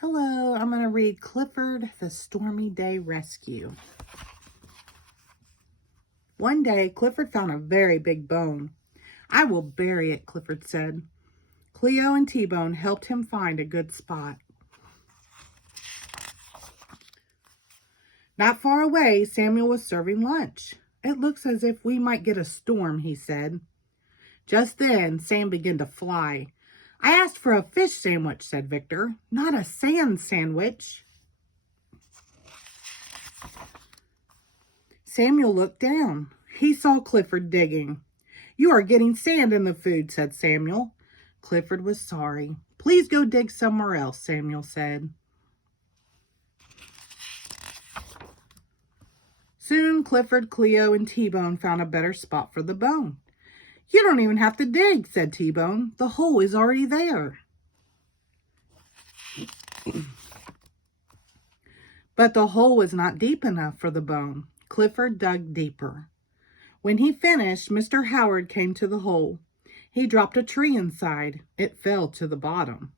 Hello, I'm going to read Clifford the Stormy Day Rescue. One day, Clifford found a very big bone. "I will bury it," Clifford said. Cleo and T-Bone helped him find a good spot. Not far away, Samuel was serving lunch. "It looks as if we might get a storm," he said. Just then, Sam began to fly. "I asked for a fish sandwich," said Victor, "not a sand sandwich." Samuel looked down. He saw Clifford digging. "You are getting sand in the food," said Samuel. Clifford was sorry. "Please go dig somewhere else," Samuel said. Soon, Clifford, Cleo, and T-Bone found a better spot for the bone. "You don't even have to dig," said T-Bone. "The hole is already there." But the hole was not deep enough for the bone. Clifford dug deeper. When he finished, Mr. Howard came to the hole. He dropped a tree inside. It fell to the bottom.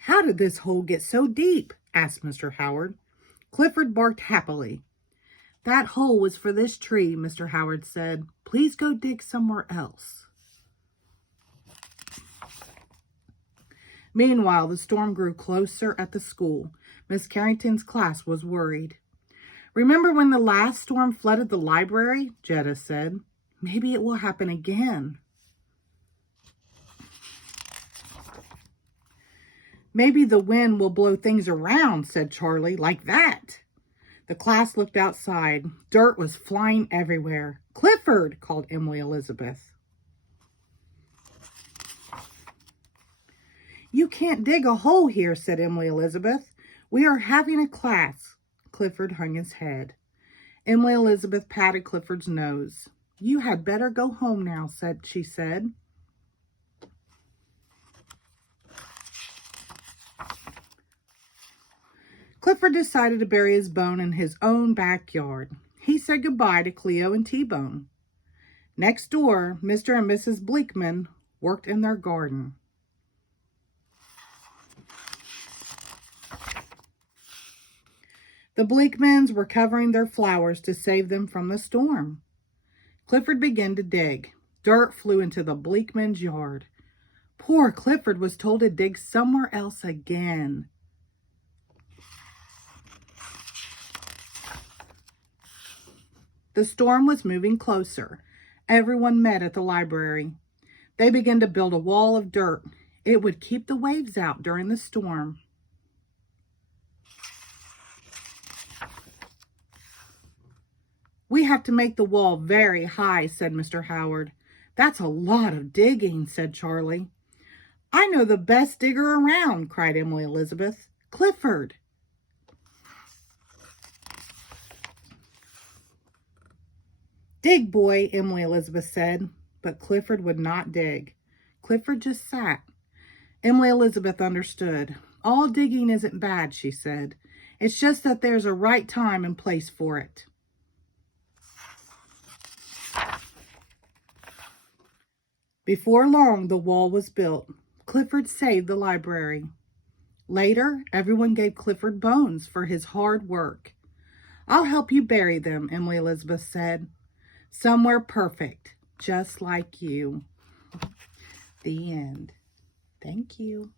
"How did this hole get so deep?" asked Mr. Howard. Clifford barked happily. "That hole was for this tree," Mr. Howard said. "Please go dig somewhere else." Meanwhile, the storm grew closer at the school. Miss Carrington's class was worried. "Remember when the last storm flooded the library?" Jetta said. "Maybe it will happen again." "Maybe the wind will blow things around," said Charlie, "like that." The class looked outside. Dirt was flying everywhere. "Clifford!" called Emily Elizabeth. "You can't dig a hole here," said Emily Elizabeth. "We are having a class." Clifford hung his head. Emily Elizabeth patted Clifford's nose. "You had better go home now," she said. Clifford decided to bury his bone in his own backyard. He said goodbye to Cleo and T-Bone. Next door, Mr. and Mrs. Bleakman worked in their garden. The Bleakmans were covering their flowers to save them from the storm. Clifford began to dig. Dirt flew into the Bleakman's yard. Poor Clifford was told to dig somewhere else again. The storm was moving closer. Everyone met at the library. They began to build a wall of dirt. It would keep the waves out during the storm. "We have to make the wall very high," said Mr. Howard. "That's a lot of digging," said Charlie. "I know the best digger around," cried Emily Elizabeth. "Clifford." "Dig, boy," Emily Elizabeth said, but Clifford would not dig. Clifford just sat. Emily Elizabeth understood. "All digging isn't bad," she said. "It's just that there's a right time and place for it." Before long, the wall was built. Clifford saved the library. Later, everyone gave Clifford bones for his hard work. "I'll help you bury them," Emily Elizabeth said. "Somewhere perfect, just like you." The end. Thank you.